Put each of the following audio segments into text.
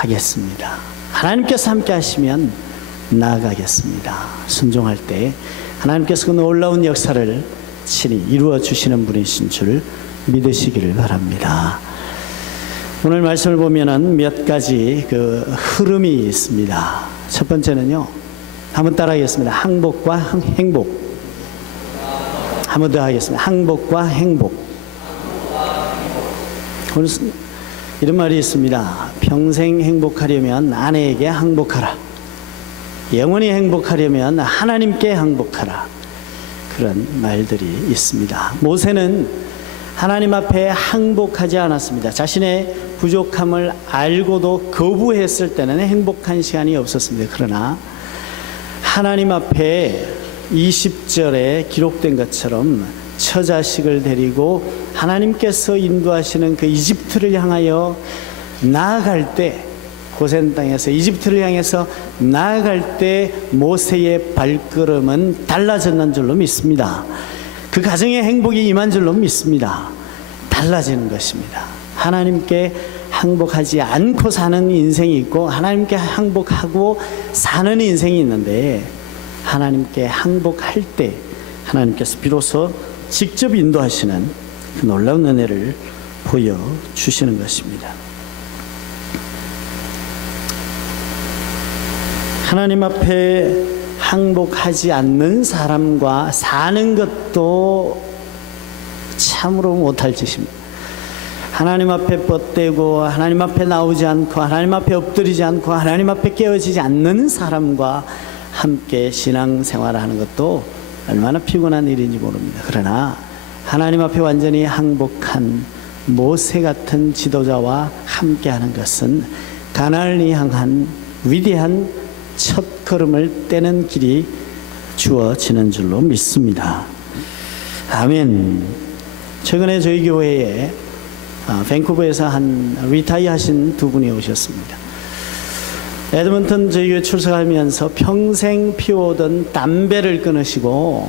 하겠습니다. 하나님께서 함께 하시면 나아가겠습니다. 순종할 때 하나님께서 그 놀라운 역사를 친히 이루어 주시는 분이신 줄 믿으시기를 바랍니다. 오늘 말씀을 보면은 몇 가지 그 흐름이 있습니다. 첫 번째는요, 한번 따라하겠습니다. 항복과 행복. 한 번 더 하겠습니다. 항복과 행복. 오늘 이런 말이 있습니다. 평생 행복하려면 아내에게 항복하라. 영원히 행복하려면 하나님께 항복하라. 그런 말들이 있습니다. 모세는 하나님 앞에 항복하지 않았습니다. 자신의 부족함을 알고도 거부했을 때는 행복한 시간이 없었습니다. 그러나 하나님 앞에 20절에 기록된 것처럼 처자식을 데리고 하나님께서 인도하시는 그 이집트를 향하여 나아갈 때, 고센 땅에서 이집트를 향해서 나아갈 때 모세의 발걸음은 달라졌는 줄로 믿습니다. 그 가정의 행복이 임한 줄로 믿습니다. 달라지는 것입니다. 하나님께 항복하지 않고 사는 인생이 있고 하나님께 항복하고 사는 인생이 있는데, 하나님께 항복할 때 하나님께서 비로소 직접 인도하시는 그 놀라운 은혜를 보여주시는 것입니다. 하나님 앞에 항복하지 않는 사람과 사는 것도 참으로 못할 짓입니다. 하나님 앞에 뻗대고 하나님 앞에 나오지 않고 하나님 앞에 엎드리지 않고 하나님 앞에 깨어지지 않는 사람과 함께 신앙생활을 하는 것도 얼마나 피곤한 일인지 모릅니다. 그러나 하나님 앞에 완전히 항복한 모세 같은 지도자와 함께하는 것은 가나안을 향한 위대한 첫 걸음을 떼는 길이 주어지는 줄로 믿습니다. 아멘. 최근에 저희 교회에 밴쿠버에서 한 리타이어 하신 두 분이 오셨습니다. 에드먼턴 저희 교회 출석하면서 평생 피워오던 담배를 끊으시고,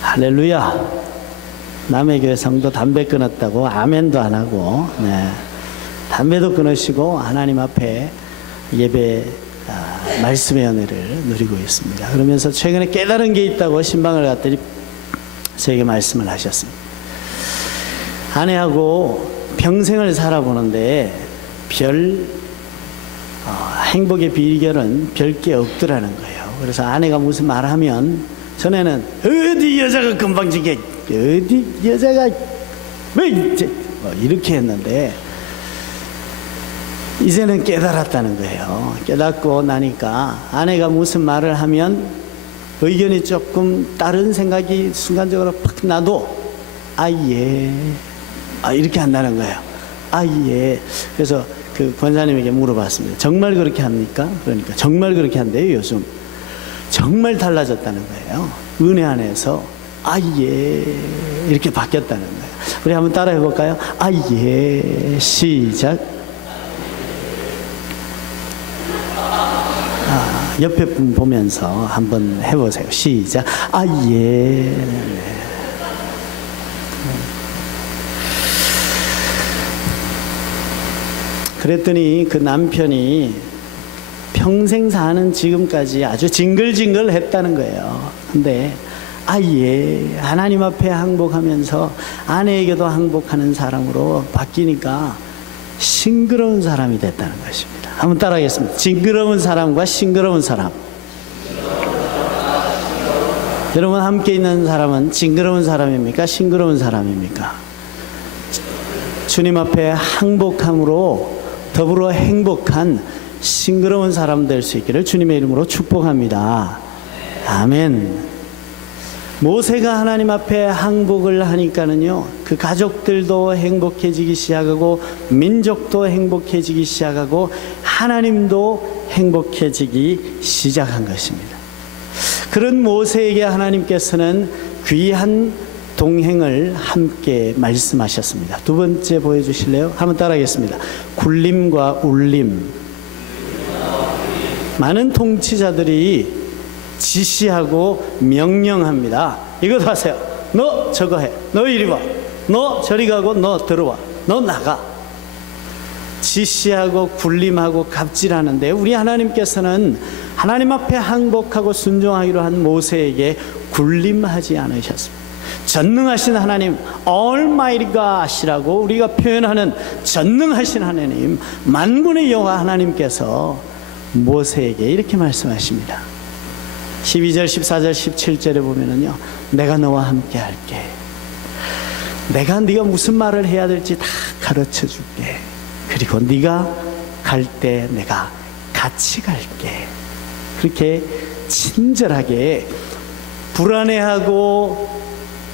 할렐루야, 남의 교회 성도 담배 끊었다고 아멘도 안 하고, 담배도 끊으시고 하나님 앞에 예배 말씀의 은혜를 누리고 있습니다. 그러면서 최근에 깨달은 게 있다고 신방을 갔더니 저에게 말씀을 하셨습니다. 아내하고 평생을 살아보는데 행복의 비결은 별게 없더라는 거예요. 그래서 아내가 무슨 말하면 전에는 어디 여자가 금방지게 어디 여자가 뭐 이렇게 했는데 이제는 깨달았다는 거예요. 깨닫고 나니까 아내가 무슨 말을 하면 의견이 조금 다른 생각이 순간적으로 팍 나도 예, 이렇게 한다는 거예요. 예. 그래서 그 권사님에게 물어봤습니다. 정말 그렇게 합니까? 그러니까 정말 그렇게 한대요. 요즘 정말 달라졌다는 거예요. 은혜 안에서 예, 이렇게 바뀌었다는 거예요. 우리 한번 따라 해볼까요? 예. 시작. 옆에 분 보면서 한번 해보세요. 시작. 예. 그랬더니 그 남편이 평생 사는 지금까지 아주 징글징글 했다는 거예요. 근데 예, 하나님 앞에 항복하면서 아내에게도 항복하는 사람으로 바뀌니까 싱그러운 사람이 됐다는 것입니다. 한번 따라하겠습니다. 징그러운 사람과 싱그러운 사람. 여러분 함께 있는 사람은 징그러운 사람입니까? 싱그러운 사람입니까? 주님 앞에 항복함으로 더불어 행복한 싱그러운 사람 될 수 있기를 주님의 이름으로 축복합니다. 아멘. 모세가 하나님 앞에 항복을 하니까는요, 그 가족들도 행복해지기 시작하고 민족도 행복해지기 시작하고 하나님도 행복해지기 시작한 것입니다. 그런 모세에게 하나님께서는 귀한 동행을 함께 말씀하셨습니다. 두 번째 보여주실래요? 한번 따라하겠습니다. 굴림과 울림. 많은 통치자들이 지시하고 명령합니다. 이것 하세요. 너 저거 해. 너 이리 와. 너 저리 가고 너 들어와. 너 나가. 지시하고 군림하고 갑질하는데 우리 하나님께서는 하나님 앞에 항복하고 순종하기로 한 모세에게 군림하지 않으셨습니다. 전능하신 하나님, Almighty God이라고 우리가 표현하는 전능하신 하나님, 만군의 여호와 하나님께서 모세에게 이렇게 말씀하십니다. 12절, 14절, 17절에 보면은요, 내가 너와 함께 할게. 내가 네가 무슨 말을 해야 될지 다 가르쳐 줄게. 그리고 네가 갈 때 내가 같이 갈게. 그렇게 친절하게 불안해하고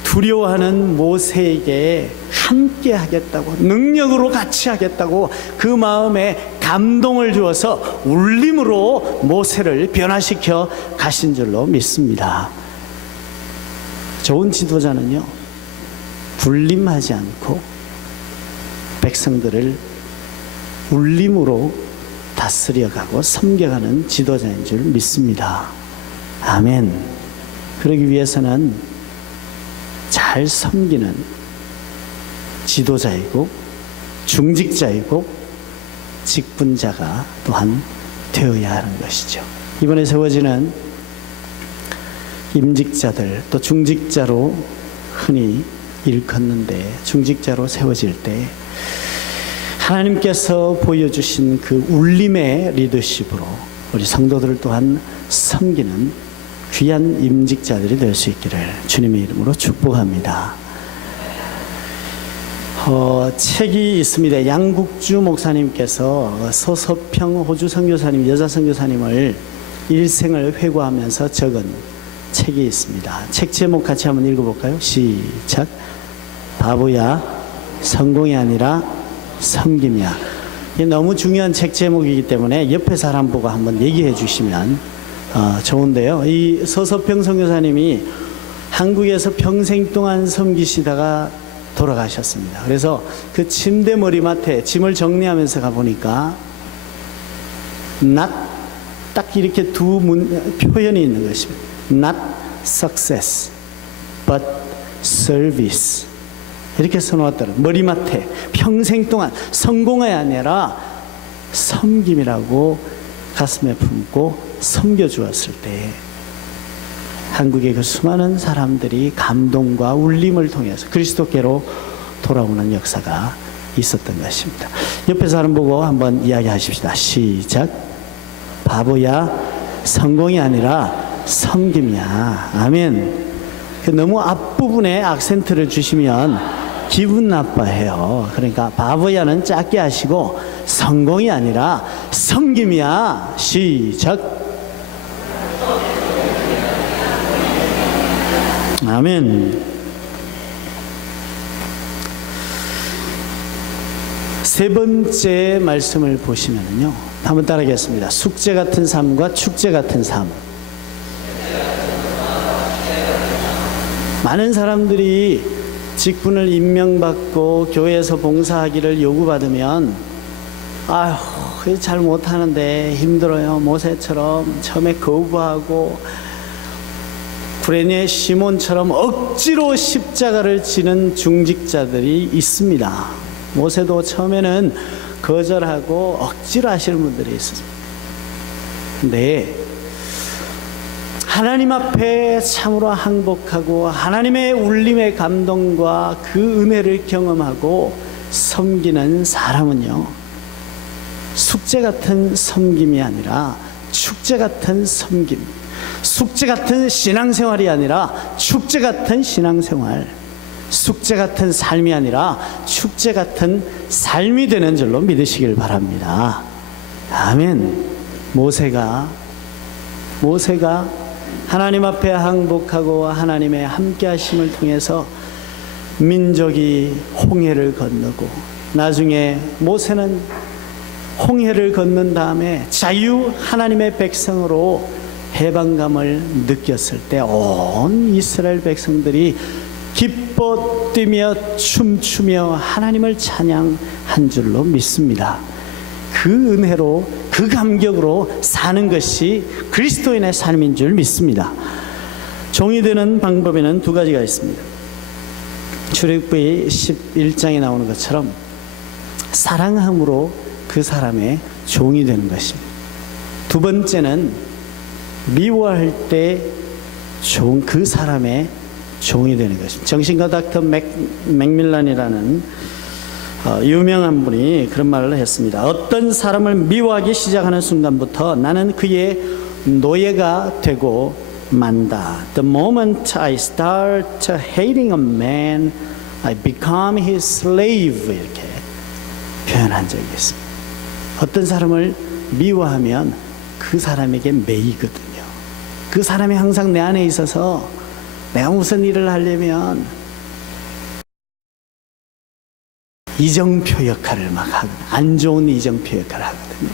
두려워하는 모세에게 함께 하겠다고, 능력으로 같이 하겠다고 그 마음에 감동을 주어서 울림으로 모세를 변화시켜 가신 줄로 믿습니다. 좋은 지도자는요, 군림하지 않고 백성들을 울림으로 다스려가고 섬겨가는 지도자인 줄 믿습니다. 아멘. 그러기 위해서는 잘 섬기는 지도자이고 중직자이고 직분자가 또한 되어야 하는 것이죠. 이번에 세워지는 임직자들 또 중직자로 흔히 일컫는데, 중직자로 세워질 때 하나님께서 보여주신 그 울림의 리더십으로 우리 성도들 또한 섬기는 귀한 임직자들이 될 수 있기를 주님의 이름으로 축복합니다. 책이 있습니다. 양국주 목사님께서 서서평 호주 선교사님, 여자 선교사님을 일생을 회고하면서 적은 책이 있습니다. 책 제목 같이 한번 읽어볼까요? 시작. 바보야, 성공이 아니라 섬김이야. 이게 너무 중요한 책 제목이기 때문에 옆에 사람 보고 한번 얘기해 주시면 좋은데요. 이 서서평 선교사님이 한국에서 평생 동안 섬기시다가 돌아가셨습니다. 그래서 그 침대 머리맡에 짐을 정리하면서 가보니까 not, 딱 이렇게 두 표현이 있는 것입니다. Not success, but service. 이렇게 써놓았더라고요. 머리맡에 평생 동안 성공이 아니라 섬김이라고 가슴에 품고 섬겨주었을 때 한국의 그 수많은 사람들이 감동과 울림을 통해서 그리스도께로 돌아오는 역사가 있었던 것입니다. 옆에 사람 보고 한번 이야기하십시다. 시작. 바보야, 성공이 아니라 섬김이야. 아멘. 너무 앞부분에 악센트를 주시면 기분 나빠해요. 그러니까 바보야는 짧게 하시고 성공이 아니라 섬김이야. 시작. 아멘. 세 번째 말씀을 보시면요, 한번 따라하겠습니다. 숙제 같은 삶과 축제 같은 삶. 많은 사람들이 직분을 임명받고 교회에서 봉사하기를 요구받으면 아휴, 잘 못하는데 힘들어요. 모세처럼 처음에 거부하고 구레네 시몬처럼 억지로 십자가를 지는 중직자들이 있습니다. 모세도 처음에는 거절하고 억지로 하시는 분들이 있습니다. 근데 하나님 앞에 참으로 항복하고 하나님의 울림의 감동과 그 은혜를 경험하고 섬기는 사람은요, 숙제 같은 섬김이 아니라 축제 같은 섬김, 숙제 같은 신앙생활이 아니라 축제 같은 신앙생활, 숙제 같은 삶이 아니라 축제 같은 삶이 되는 줄로 믿으시길 바랍니다. 아멘. 모세가 하나님 앞에 항복하고 하나님의 함께 하심을 통해서 민족이 홍해를 건너고, 나중에 모세는 홍해를 건넌 다음에 자유 하나님의 백성으로 해방감을 느꼈을 때 온 이스라엘 백성들이 기뻐 뛰며 춤추며 하나님을 찬양한 줄로 믿습니다. 그 은혜로, 그 감격으로 사는 것이 그리스도인의 삶인 줄 믿습니다. 종이 되는 방법에는 두 가지가 있습니다. 출애굽기 11장에 나오는 것처럼 사랑함으로 그 그 사람의 종이 되는 것입니다. 두 번째는 미워할 때 그 사람의 종이 되는 것입니다. 정신과 닥터 맥밀런이라는 유명한 분이 그런 말을 했습니다. 어떤 사람을 미워하기 시작하는 순간부터 나는 그의 노예가 되고 만다. The moment I start hating a man, I become his slave. 이렇게 표현한 적이 있습니다. 어떤 사람을 미워하면 그 사람에게 매이거든요. 그 사람이 항상 내 안에 있어서 내가 무슨 일을 하려면 이정표 역할을 막 하거든요. 안 좋은 이정표 역할을 하거든요.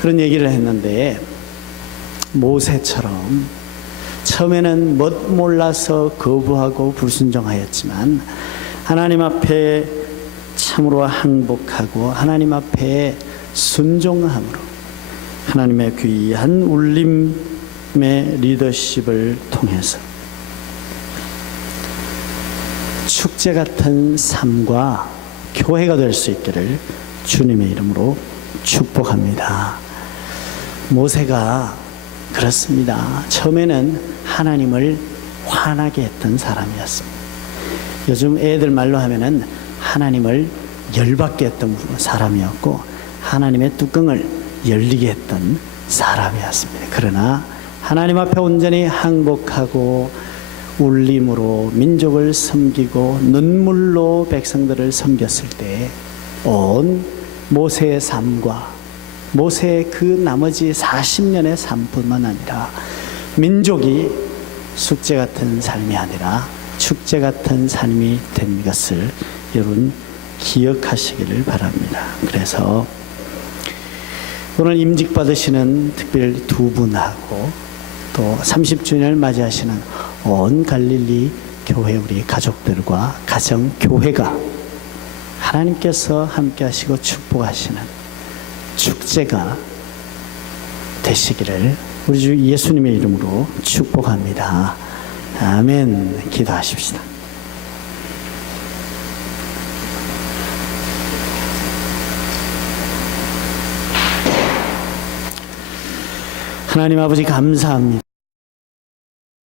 그런 얘기를 했는데 모세처럼 처음에는 못 몰라서 거부하고 불순종하였지만 하나님 앞에 참으로 항복하고 하나님 앞에 순종함으로 하나님의 귀한 울림의 리더십을 통해서 축제 같은 삶과 교회가 될 수 있기를 주님의 이름으로 축복합니다. 모세가 그렇습니다. 처음에는 하나님을 화나게 했던 사람이었습니다. 요즘 애들 말로 하면은 하나님을 열받게 했던 사람이었고 하나님의 뚜껑을 열리게 했던 사람이었습니다. 그러나 하나님 앞에 온전히 항복하고 울림으로 민족을 섬기고 눈물로 백성들을 섬겼을 때 온 모세의 삶과 모세의 그 나머지 40년의 삶뿐만 아니라 민족이 숙제 같은 삶이 아니라 축제 같은 삶이 된 것을 여러분 기억하시기를 바랍니다. 그래서 오늘 임직 받으시는 특별히 두 분하고 또 30주년을 맞이하시는 온 갈릴리 교회 우리 가족들과 가정 교회가 하나님께서 함께 하시고 축복하시는 축제가 되시기를 우리 주 예수님의 이름으로 축복합니다. 아멘. 기도하십시다. 하나님 아버지 감사합니다.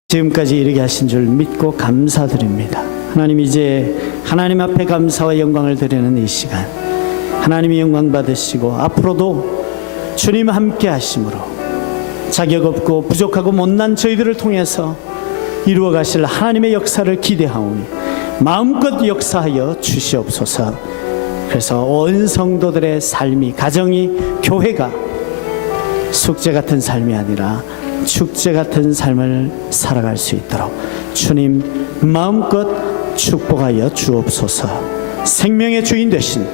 지금까지 이르게 하신 줄 믿고 감사드립니다. 하나님 이제 하나님 앞에 감사와 영광을 드리는 이 시간 하나님이 영광 받으시고 앞으로도 주님 함께 하심으로 자격 없고 부족하고 못난 저희들을 통해서 이루어 가실 하나님의 역사를 기대하오니 마음껏 역사하여 주시옵소서. 그래서 온 성도들의 삶이 가정이 교회가 숙제 같은 삶이 아니라 축제 같은 삶을 살아갈 수 있도록 주님 마음껏 축복하여 주옵소서. 생명의 주인 되신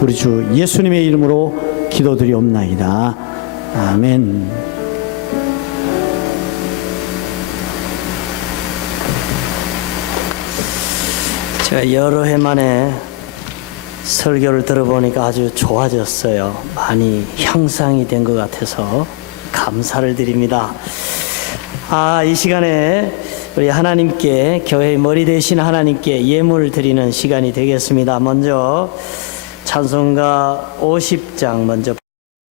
우리 주 예수님의 이름으로 기도드리옵나이다. 아멘. 제가 여러 해 만에 설교를 들어보니까 아주 좋아졌어요. 많이 향상이 된 것 같아서 감사를 드립니다. 이 시간에 우리 하나님께 교회의 머리 되신 하나님께 예물을 드리는 시간이 되겠습니다. 먼저 찬송가 50장 먼저